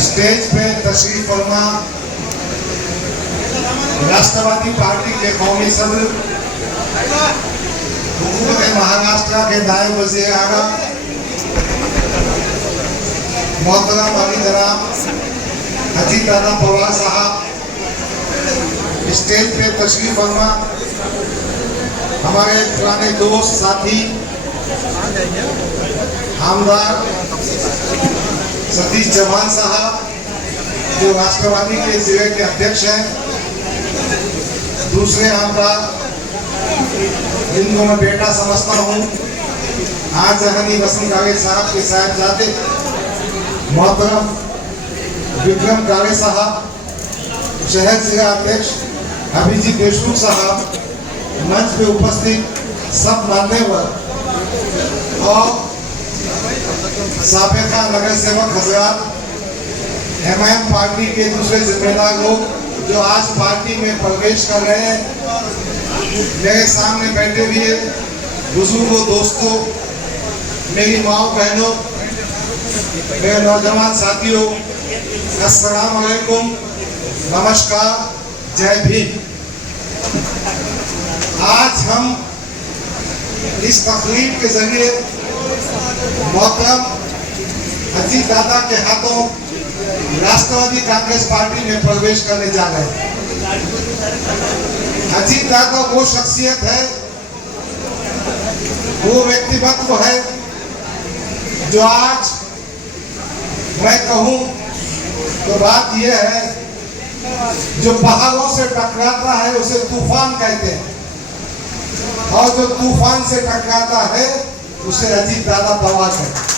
Stage पे तशरीफ फरमा राष्ट्रवादी पार्टी के कौमी सदर हुकूमत महाराष्ट्र के नायब वज़ीर आला मोहतरम अली जनाब अजीत दादा पवार साहब, स्टेज पे तशरीफ फरमा हमारे पुराने दोस्त साथी आमदार सतीश चौहान साहब जो राष्ट्रवादी के जिले के अध्यक्ष हैं, दूसरे आमदार जिनको मैं बेटा समझता हूँ, आज जहानी वसंत कावे साहब के साहबजादे मोहतरम विक्रम कावे साहब, शहर जिला अध्यक्ष अभिजीत देशमुख साहब, मंच पे उपस्थित सब मान्यवर और साबिका नगर सेवक हजरात, एमआईएम पार्टी के दूसरे जिम्मेदार लोग जो आज पार्टी में प्रवेश कर रहे हैं, मेरे सामने बैठे हुए बुजुर्गों, दोस्तों, मेरी माओ बहनों, मेरे नौजवान साथियों, अस्सलाम वालेकुम, नमस्कार, जय भीम। आज हम इस तकरीब के जरिए मोहतरम अजीत दादा के हाथों राष्ट्रवादी कांग्रेस पार्टी में प्रवेश करने जा रहे हैं। अजीत दादा वो शख्सियत है, वो व्यक्तित्व है जो आज मैं कहूं तो बात यह है, जो पहाड़ों से टकराता है उसे तूफान कहते हैं और जो तूफान से टकराता है उसे अजीत दादा पवार कहते हैं।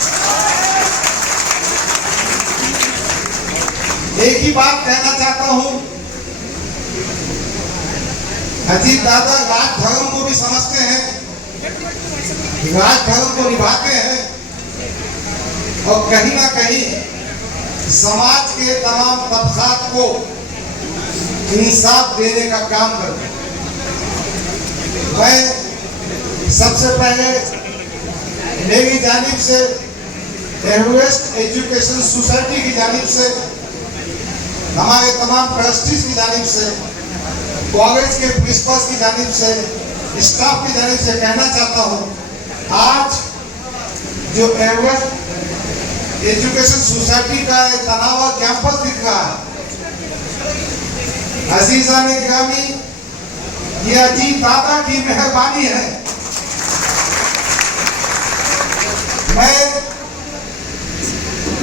एक ही बात कहना चाहता हूं, अजीत दादा राज धर्म को भी समझते हैं, राज धर्म को निभाते हैं और कहीं ना कहीं समाज के तमाम तबकात को इंसाफ देने का काम करते हैं। मैं सबसे पहले मेरी जानिब से एवरेस्ट एजुकेशन सोसाइटी की जानिब से, हमारे तमाम ट्रस्टीज की जानिब से, कॉलेज के प्रिंसिपल्स की जानिब से, स्टाफ की जानिब से कहना चाहता हूँ, आज जो एवरेस्ट एजुकेशन सोसाइटी का एक तनावा कैंपस दिख रहा है, अजीजा ने गिरामी, ये अजीत दादा की मेहरबानी है। मैं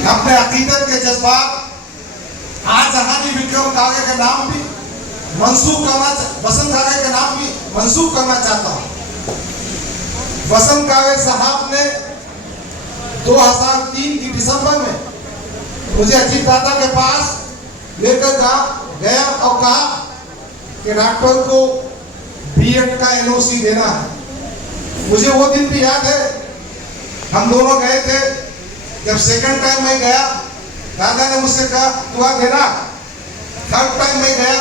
अपने अकीदत के जज्बात आज जहानी विक्रम कावे के नाम भी मंसूब करना, वसंत कावे के नाम भी मंसूब करना चाहता हूं। वसंत कावे साहब ने 2003 की दिसंबर में मुझे अजीत दादा के पास लेकर गया और कहा कि डॉक्टर को बीएड का एनओसी देना है। मुझे वो दिन भी याद है, हम दोनों गए थे। जब सेकंड टाइम मैं गया, दादा ने मुझसे कहा तू आ देना। थर्ड टाइम मैं गया,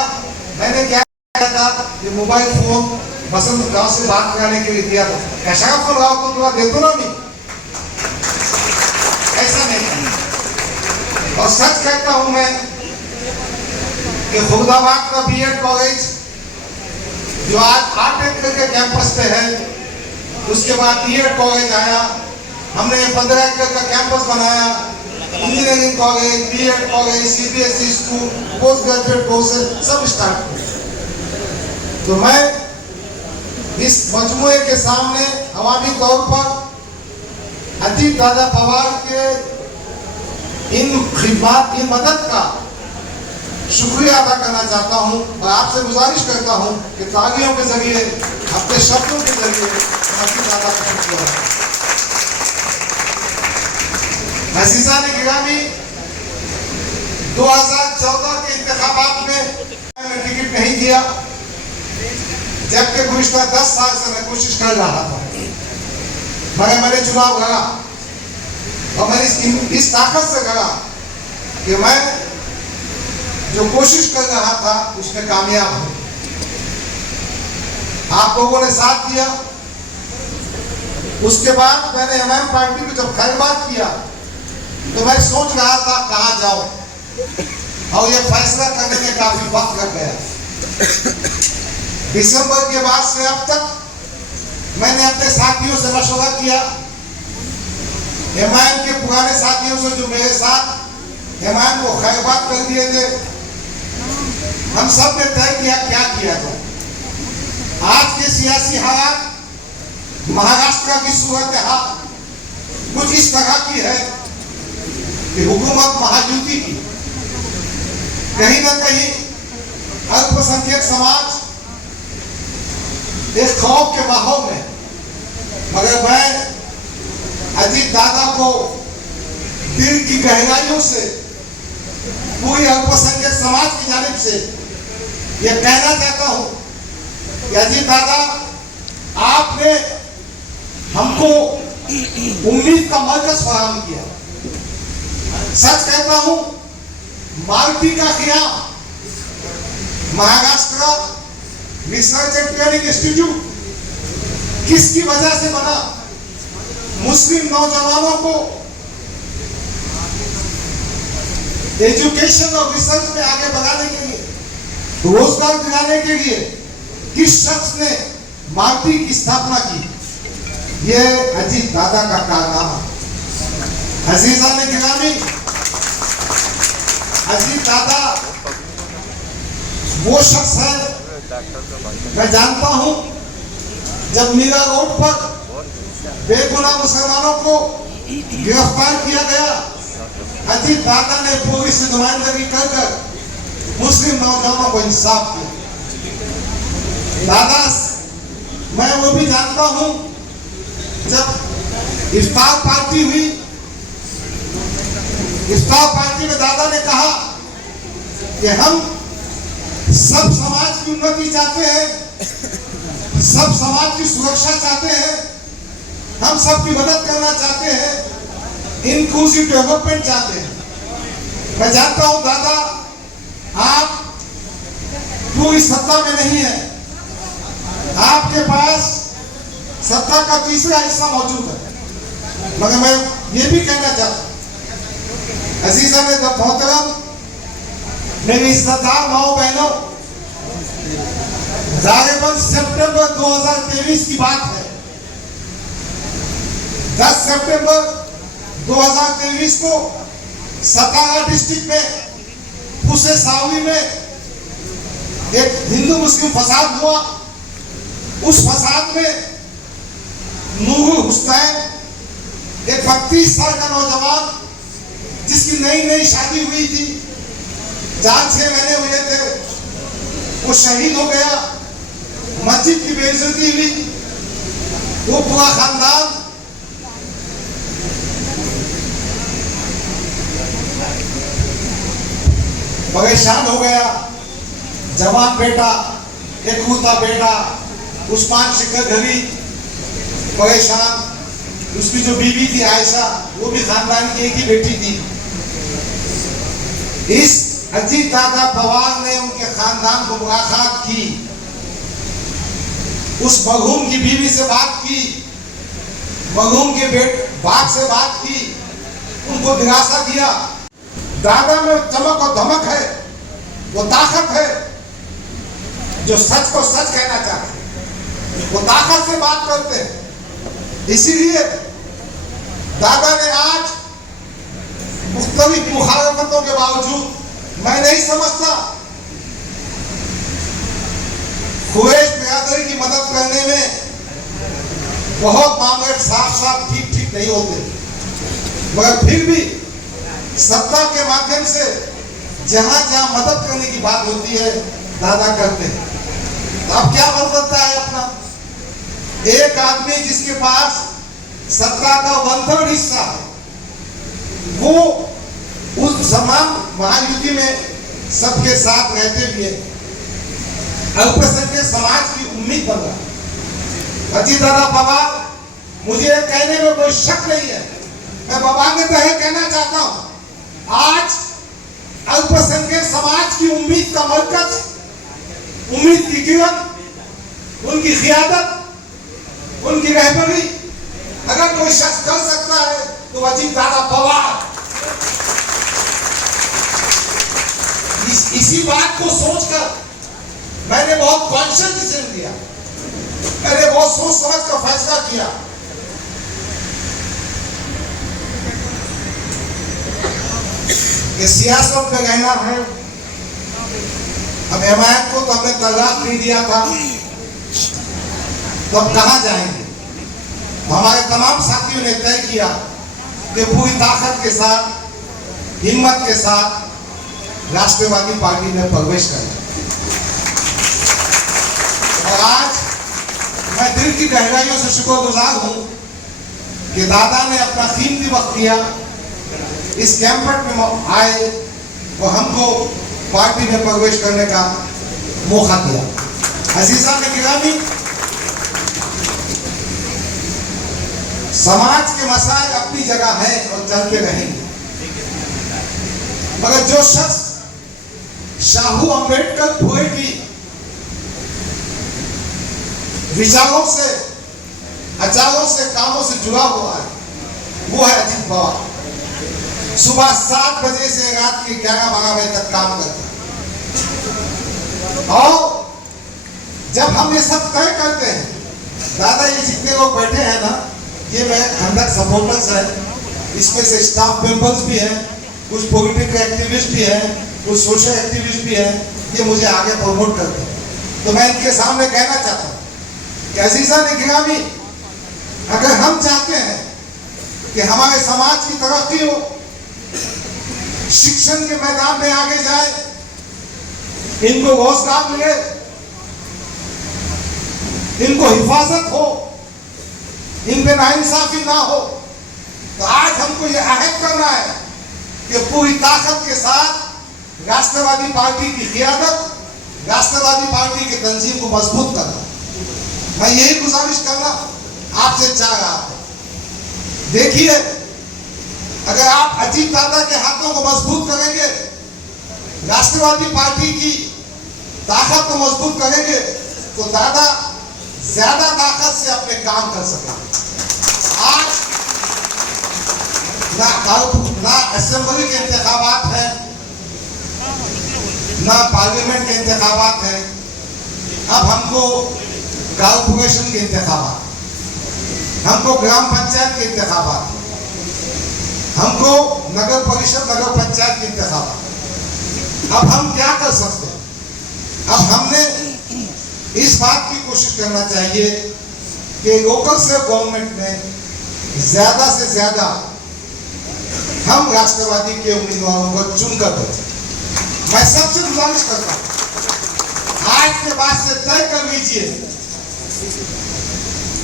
मैंने क्या किया था, ये मोबाइल फोन बसंत गांव से बात कराने के लिए दिया था। कैसा फोन लाओ तो तू दे दो ना, नहीं ऐसा नहीं। और सच कहता हूं मैं कि खुदाबाद का बीएड कॉलेज जो आज 8 एकड़ के कैंपस पे है, उसके बाद बीएड कॉलेज आया, हमने 15 एकड़ का कैंपस बनाया, engineering college, BEd college, CBSE school, post graduate courses सब स्टार्ट किए। तो मैं इस मजमुए के सामने अवामी तौर पर अजीत दादा पवार के इन खिदमत की मदद का शुक्रिया अदा करना चाहता हूं और आपसे गुजारिश करता हूं कि तालियों के जरिए, अपने शब्दों के जरिए अजीत दादा का शुक्रिया। अजीजा ने गिरामी 2014 के इंतखाबात में टिकट नहीं दिया, जबकि गुज़िश्ता 10 साल से मैं कोशिश कर रहा था, मगर मैंने चुनाव लड़ा और मैंने इस ताकत से लड़ा कि मैं जो कोशिश कर रहा था उसमें कामयाब हूं। आप लोगों ने साथ दिया। उसके बाद मैंने एमआईएम पार्टी को जब खैरबाद किया तो मैं सोच रहा था कहां जाऊं। और ये फैसला करने में काफी वक्त लग गया। दिसंबर के बाद से अब तक मैंने अपने साथियों से मशवरा किया, एमआईएम के पुराने साथियों से जो मेरे साथ एमआईएम को खैरबाद कर दिए थे, हम सब ने तय किया क्या किया जाए। आज के सियासी हालात, महाराष्ट्र की सूरत हाल कुछ इस तरह की है कि हुकूमत महायुति की, कहीं ना कहीं अल्पसंख्यक समाज इस खौफ के माहौल में, मगर मैं अजीत दादा को दिल की गहराइयों से पूरी अल्पसंख्यक समाज की जानिब से यह कहना चाहता हूं कि अजीत दादा, आपने हमको उम्मीद का मरकज फराहम किया। सच कहता हूं, माल्टी का खियाम Maharashtra research and training institute किसकी वजह से बना? मुस्लिम नौजवानों को एजुकेशन और रिसर्च में आगे बढ़ाने के लिए, रोजगार दिलाने के लिए किस शख्स ने माल्टी की स्थापना की? ये अजीत दादा का कारनामा। अजीजा ने गिरामी, अजीत दादा वो शख्स है, मैं जानता हूं, जब मीरा रोड पर बेगुनाह मुसलमानों को गिरफ्तार किया गया, अजीत दादा ने पुलिस से नुमाइंदगी कर मुस्लिम नौजवानों को इंसाफ किया। दादा, मैं वो भी जानता हूं, जब इफ्तार पार्टी हुई, इफ्तार पार्टी में दादा ने कहा कि हम सब समाज की उन्नति चाहते हैं, सब समाज की सुरक्षा चाहते हैं, हम सबकी मदद करना चाहते हैं, इंक्लूसिव डेवलपमेंट चाहते हैं। मैं जानता हूं दादा, आप पूरी सत्ता में नहीं है, आपके पास सत्ता का तीसरा हिस्सा मौजूद है, मगर मैं ये भी कहना चाहता हूं, अजीजा ने मोहतरम, मेरी इज्जतदार माओ बहनों, गालिबन सितंबर 2023 की बात है। 10 सितंबर 2023 को सतारा डिस्ट्रिक्ट में फुसे सावली में एक हिंदू मुस्लिम फसाद हुआ। उस फसाद में नूरुल हुसैन, एक 32 साल का नौजवान जिसकी नई नई शादी हुई थी, 4-6 महीने हुए थे, वो शहीद हो गया। मस्जिद की बेइज्जती हुई, वो पूरा खानदान परेशान हो गया। जवान बेटा, एक कूता बेटा, उस्मान शिखर घरी परेशान, उसकी जो बीवी थी आयशा, वो भी खानदान की एक ही बेटी थी। इस अजीत दादा पवार ने उनके खानदान को मुलाकात की, उस मरहूम की बीवी से बात की, मरहूम के बाप से बात की, उनको दिलासा दिया। दादा में चमक और धमक है, वो ताकत है, जो सच को सच कहना चाहते हैं, वो ताकत से बात करते हैं। इसीलिए दादा ने आज मुख्तलिफ मुखालफतों के बावजूद, मैं नहीं समझता, कुरैश बिरादरी की मदद करने में बहुत मामले साफ ठीक नहीं होते, मगर फिर भी सत्ता के माध्यम से जहां जहां मदद करने की बात होती है, दादा करते हैं। तो अब क्या बनता है अपना? एक आदमी जिसके पास सत्ता का 1/3 हिस्सा है, वो उस तमाम महायुति में सबके साथ रहते हुए अल्पसंख्यक समाज की उम्मीद बन रहा। अजीत दादा पवार, मुझे कहने में कोई शक नहीं है, मैं बबांगतः कहना चाहता हूं, आज अल्पसंख्यक समाज की उम्मीद का मरकज, उम्मीद की किरण, उनकी क़ियादत, उनकी रहबरी अगर कोई शख्स कर सकता है तो अजीत दादा पवार। इसी बात को सोचकर मैंने बहुत कॉन्शियस डिसीजन लिया, मैंने बहुत सोच समझ कर फैसला किया कि सियासत में रहना है। अब एमआईएम को तो हमने तलाक नहीं दिया था, तो अब कहां जाएंगे? हमारे तमाम साथियों ने तय किया कि पूरी ताकत के साथ, हिम्मत के साथ राष्ट्रवादी पार्टी में प्रवेश करें। और आज मैं दिल की गहराइयों से शुक्रगुजार हूं कि दादा ने अपना कीमती वक्त दिया, इस कैंपेन में आए और हमको पार्टी में प्रवेश करने का मौका दिया। अजीजा में गिरामी, समाज के मसाइल अपनी जगह है और चलते रहेंगे, मगर जो शख्स शाहू अंबेडकर पूरे की विचारों से, आचारों से, कामों से जुड़ा हुआ है, वो है अजीत पवार। सुबह 7 बजे से रात के 11-12 बजे तक काम करता है। और जब हम ये सब तय करते हैं, दादा ये जितने लोग बैठे हैं ना, ये मेरे खंडक सपोर्टर्स हैं, इसमें से स्टाफ मेंबर्स भी हैं, कुछ पॉलिटिकल एक्टिविस्ट भी हैं, कुछ सोशल एक्टिविस्ट भी हैं, ये मुझे आगे प्रमोट करते हैं। तो मैं इनके सामने कहना चाहता हूँ कि अजीजा ने गिरामी, अगर हम चाहते हैं कि हमारे समाज की तरक्की हो, शिक्षण के मैदान में आगे जाए, इनको रोजगार मिले, इनको हिफाजत हो, इन पे नाइंसाफी ना हो, तो आज हमको ये अहद करना है कि पूरी ताकत के साथ राष्ट्रवादी पार्टी की क़ियादत, राष्ट्रवादी पार्टी की तंजीम को मजबूत करना। मैं यही गुजारिश करना आपसे चाह रहा था। देखिए, अगर आप अजीत दादा के हाथों को मजबूत करेंगे, राष्ट्रवादी पार्टी की ताकत को मजबूत करेंगे, तो दादा ज्यादा ताकत से अपने काम कर सका। आज ना असेंबली के इंतखाबात है, ना पार्लियामेंट के इंतखाबात है, अब हमको कॉर्पोरेशन के इंतखाबात, हमको ग्राम पंचायत के इंतखाबात, हमको नगर परिषद, नगर पंचायत के इंतखाबात। अब हम क्या कर सकते हैं? अब हमने इस बात की कोशिश करना चाहिए कि लोकल से गवर्नमेंट में ज्यादा से ज्यादा हम राष्ट्रवादी के उम्मीदवारों को चुनकर दें। मैं सबसे गुजारिश करता हूं, आज के बाद से तय कर लीजिए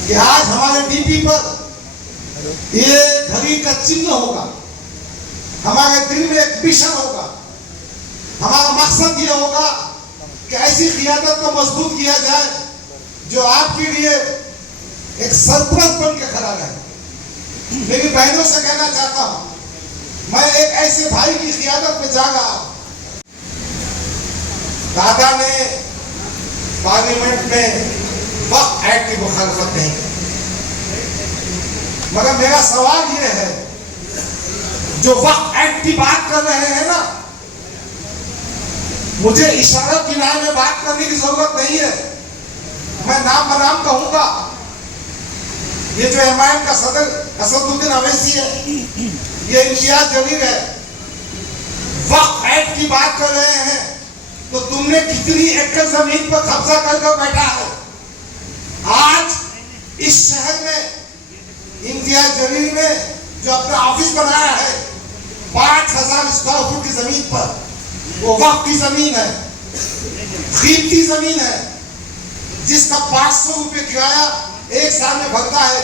कि आज हमारे डीपी पर ये घड़ी का चिन्ह होगा, हमारे दिल में एक मिशन होगा, हमारा मकसद ये होगा कि ऐसी क़ियादत को मजबूत किया जाए जो आपके लिए एक सरपरस्त बन के खड़ा रहे। मेरी बहनों से कहना चाहता हूं, मैं एक ऐसे भाई की क़ियादत में जा रहा हूं। दादा ने पार्लियामेंट में वक्फ एक्ट की मुखालफत नहीं की, मगर मेरा सवाल यह है, जो वक्फ एक्ट की बात कर रहे हैं ना, मुझे इशारा किनारे में बात करने की जरूरत नहीं है, मैं नाम बनाम कहूंगा। ये जो एमआईएम का सदर असदुद्दीन अवैसी है, ये इम्तियाज जलील है, वक्फ एक्ट की बात कर रहे हैं, तो तुमने कितनी एकड़ जमीन पर कब्जा कर बैठा है। आज इस शहर में इम्तियाज जलील ने जो अपना ऑफिस बनाया है 5000 स्क्वायर फुट की जमीन पर, वो वक्फ की जमीन है, कीमती जमीन है, जिसका 500 रुपये किराया एक साल में भरता है।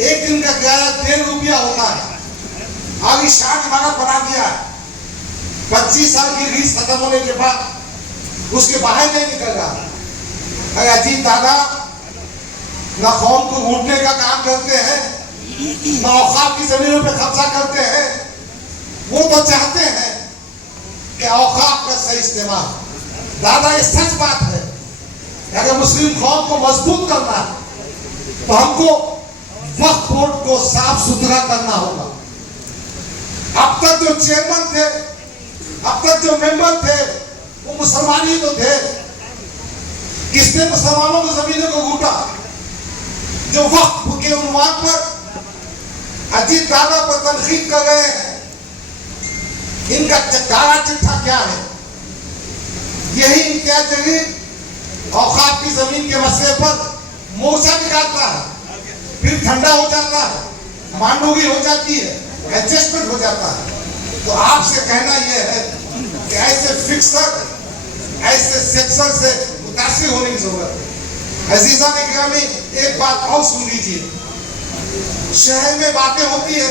एक दिन का किराया 1.5 रुपया होता है। और इस शाह इमारत बना दिया है, 25 साल की लीज खत्म होने के बाद उसके बाहर नहीं निकल रहा। अजीत दादा न कौम को लूटने का काम करते हैं, न औकाफ की जमीनों पे कब्जा करते हैं। वो तो चाहते हैं कि औकाफ का सही इस्तेमाल। दादा ये सच बात है, अगर मुस्लिम कौम को मजबूत करना है तो हमको वक्फ बोर्ड को साफ सुथरा करना होगा। अब तक जो चेयरमैन थे, अब तक जो मेंबर थे, वो मुसलमान ही तो थे। किसने मुसलमानों की जमीनों को लूटा? जो वक्त के उन्वान पर अजीत दादा पर तनकीद कर रहे हैं, इनका काला चिट्ठा क्या है? यही इम्तियाज जलील औकाफ की जमीन के मसले पर मोर्चा निकालता है, फिर ठंडा हो जाता है, मांडूगी हो जाती है, एडजस्टमेंट हो जाता है। तो आपसे कहना यह है कि ऐसे फिक्सर, ऐसे सेक्सर से मुतासिर होने की जरूरत है। अजीजा ने गिरामी, एक बात और सुन लीजिए। शहर में बातें होती है,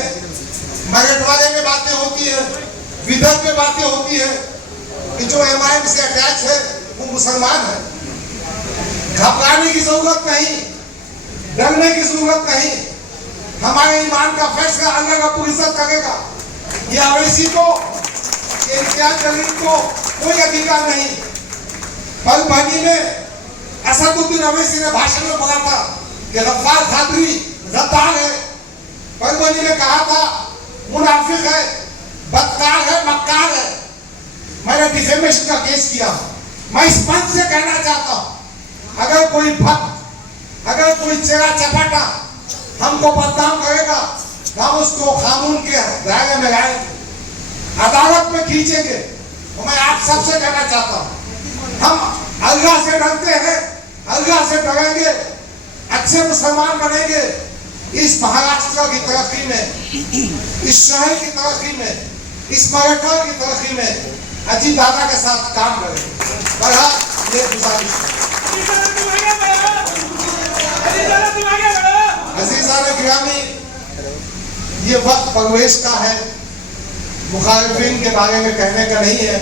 मराठवाड़े में बातें होती है, विदर्भ में बातें होती है कि जो एमआईएम से अटैच है वो मुसलमान है। घबराने की जरूरत नहीं, डरने की जरूरत नहीं। हमारे ईमान का फैसला अल्लाह का पुलिसत करेगा। ये अवैसी को, इम्तियाज जलील को कोई अधिकार नहीं। पलभनी में असदुद्दीन अवैसी ने भाषण में बोला था कि गफ्फार कादरी गद्दार है। पलभनी में कहा था मुनाफिक है, बदकार है, मक्कार है। मैंने डिफेमेशन का केस किया। मैं इस मंच से कहना चाहता हूं, अगर कोई भक्त, अगर कोई चेहरा चपाटा हमको बदनाम करेगा, हम उसको कानून के दायरे में लाएंगे, अदालत में खींचेंगे। तो मैं आप सबसे कहना चाहता हूं, हम अल्लाह से डरते हैं, अल्लाह से डरेंगे, अच्छे मुसलमान बनेंगे। इस महाराष्ट्र की तरक्की में, इस शहर की तरक्की में, इस मराठवाड़े की तरक्की में अजीत दादा के साथ काम करें। बड़ा ये गुजारिश अजीज़ान गिरामी, ये वक्त परवेश का है, मुखालिफिन के बारे में कहने का नहीं है।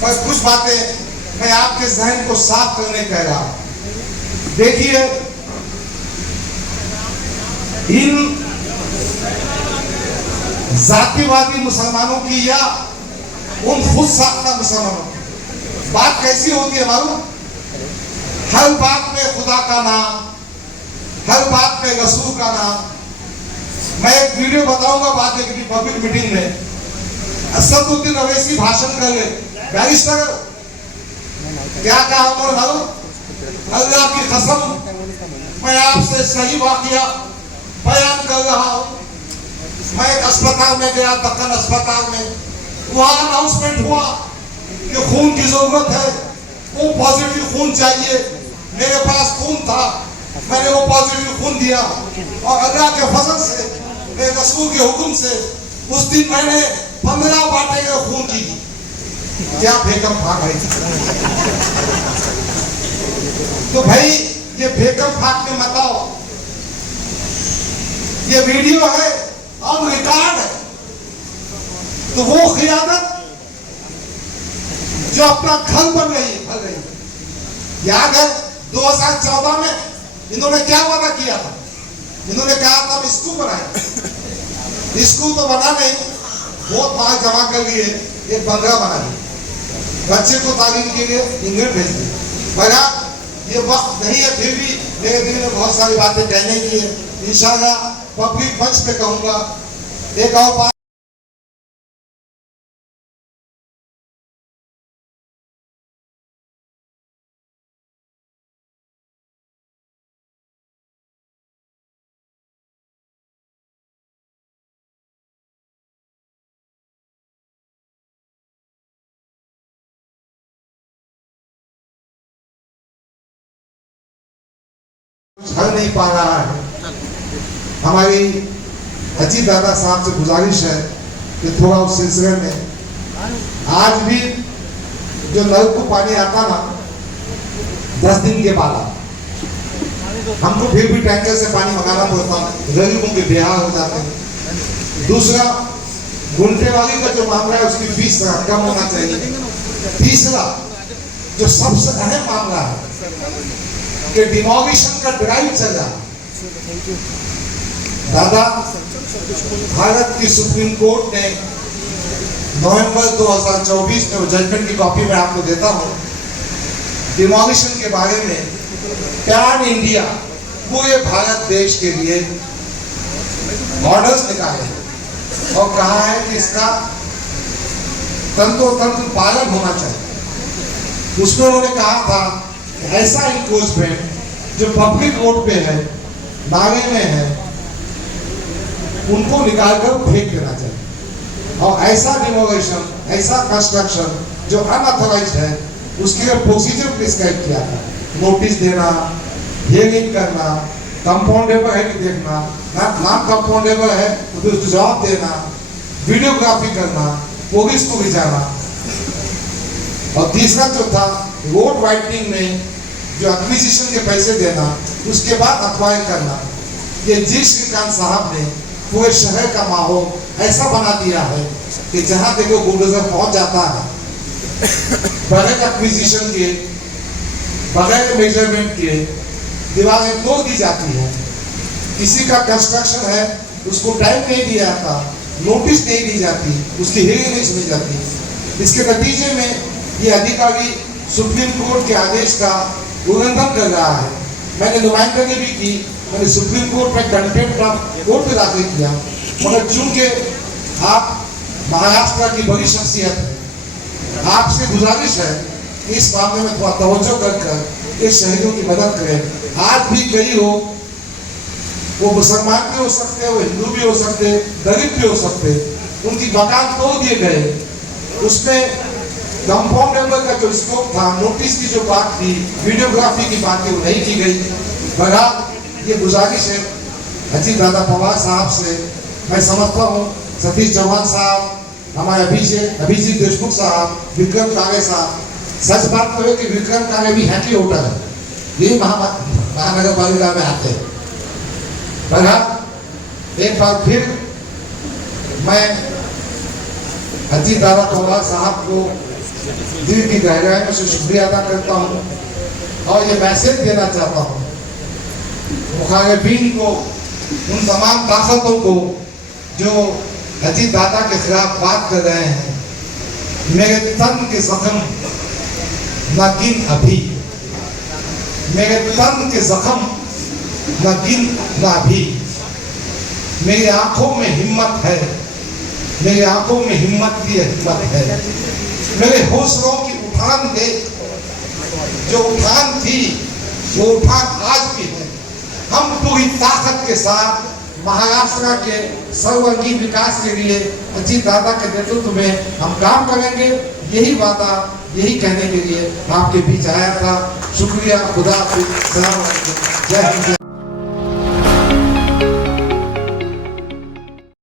बस कुछ बातें मैं आपके जहन को साफ करने कह रहा हूं। देखिए, इन जातिवादी मुसलमानों की या उन खुद साख्ता मुसलमानों की बात कैसी होती है मालूम? हर बात में खुदा का नाम, हर बात में रसूल का नाम। मैं एक वीडियो बताऊंगा बाद में किसी पब्लिक मीटिंग में। असदुद्दीन अवैसी भाषण कर रहे, बैरिस्टर क्या कहा उन्होंने मालूम? अल्लाह की कसम, मैं आपसे सही वाकया बयान कर रहा हूं। मैं एक अस्पताल में गया, दक्कन अस्पताल में, वहां अनाउंसमेंट हुआ कि खून की जरूरत है, वो पॉजिटिव खून चाहिए। मेरे पास खून था, मैंने वो पॉजिटिव खून दिया और अल्लाह के फजल से, मेरे रसूल के हुक्म से उस दिन मैंने 15 बाटे के खून की। क्या फेकम फाक है? तो भाई ये फेकम फाक में मत आओ। ये वीडियो है और रिकॉर्ड है। तो वो खियानत जो अपना घर बन रही है, याद है 2014 में इन्होंने क्या वादा किया था? इन्होंने कहा था हम स्कूल बनाए। स्कूल तो बना नहीं, बहुत माल जमा कर लिए, एक बंगला बना दिया, बच्चे को तालीम के लिए इंग्लैंड भेज दिया। मगर ये वक्त नहीं है, फिर भी मेरे दिल में बहुत सारी बातें कहने की है। इंशाल्लाह पब्लिक मंच पे कहूंगा। एक और बात, हल नहीं पा रहा है। हमारी अजीत दादा साहब से गुजारिश है कि थोड़ा उस सिलसिले में आज भी जो नल को पानी आता ना 10 दिन के बाद हमको फिर भी टैंकर से पानी मंगाना पड़ता है, गरीबों के ब्याह हो जाते हैं। दूसरा, गुंटे वाली का जो मामला है उसकी फीस कम होना चाहिए। तीसरा, जो सबसे अहम मामला है कि डिमोलिशन का ड्राइव चल रहा है। दादा, भारत की सुप्रीम कोर्ट ने नवंबर 2024 में वो जजमेंट की कॉपी मैं आपको देता हूं, डिमोलिशन के बारे में पैन इंडिया पूरे भारत देश के लिए ऑर्डर्स निकाले और कहा है कि इसका तंतोतंत्र पालन होना चाहिए। उसमें उन्होंने कहा था कि ऐसा इंक्रोचमेंट जो पब्लिक रोड पे है, नाले में है, उनको निकालकर फेंक देना चाहिए। और ऐसा डिमोलेशन, ऐसा कंस्ट्रक्शन जो अनऑथराइज है, उसके लिए प्रोसीजर प्रिस्क्राइब किया था। नोटिस देना, हियरिंग करना, कंपाउंडेबल है कि देखना, नॉन कंपाउंडेबल है तो जवाब देना, वीडियोग्राफी करना, पुलिस को भी जाना। और तीसरा जो था रोड वाइडनिंग में जो एक्विजिशन के पैसे देना, उसके बाद अखबार करना। ये जी श्रीकांत साहब ने पूरे शहर का माहौल ऐसा बना दिया है कि जहां देखो बुलडोजर पहुंच जाता है, बगैर एक्विजिशन के, बगैर मेजरमेंट के दीवारें तोड़ दी जाती है। किसी का कंस्ट्रक्शन है, उसको टाइम नहीं दिया जाता, नोटिस नहीं दी जाती, उसकी हियरिंग नहीं सुनी जाती। इसके नतीजे में ये अधिकारी सुप्रीम कोर्ट के आदेश का उल्लंघन कर रहा है। मैंने नुमाइंदगी भी की, मैंने सुप्रीम कोर्ट में कंटेम्प्ट ऑफ कोर्ट दाखिल किया, मगर चूंकि आप महाराष्ट्र की बड़ी शख्सियत है, आपसे गुजारिश है इस मामले में थोड़ा तवज्जो कर इस शहरियों की मदद करें। आज भी कई हो, वो मुसलमान भी हो सकते, वो हिंदू भी हो सकते, गरीब भी हो सकते, उनकी मकान तोड़ दिए गए। उसमें कंपाउंडेबल का जो स्कोप था, नोटिस की जो बात थी, वीडियोग्राफी की बात थी, वो नहीं की गई। बहरहाल ये गुजारिश है अजीत दादा पवार साहब से। मैं समझता हूँ सतीश चौहान साहब, हमारे अभिजीत देशमुख साहब, विक्रम कारे साहब, सच बात तो है कि विक्रम कारे भी हैप्पी होटल है, ये महानगर पालिका में आते हैं। बहरहाल एक बार फिर मैं अजीत दादा पवार साहब को दिल की गहराइयों से शुक्रिया अदा करता हूँ और ये मैसेज देना चाहता हूँ मुखालिफिन को, उन तमाम ताकतों को जो अजीत दादा के खिलाफ बात कर रहे हैं। मेरे तन के जख्म न गिन अभी, मेरे तन के जख्म न गिन न अभी। मेरी आंखों में हिम्मत है, मेरी आंखों में हिम्मत की हिम्मत है। मेरे हौसलों की उठान देख, जो उठान थी वो उठान आज भी है। हम पूरी ताकत के साथ महाराष्ट्र के सर्वांगीण विकास के लिए अजीत दादा के नेतृत्व में हम काम करेंगे। यही वादा, यही कहने के लिए आपके बीच आया था। शुक्रिया, खुदा हाफिज़, सलाम अलैकुम, जय हिंद।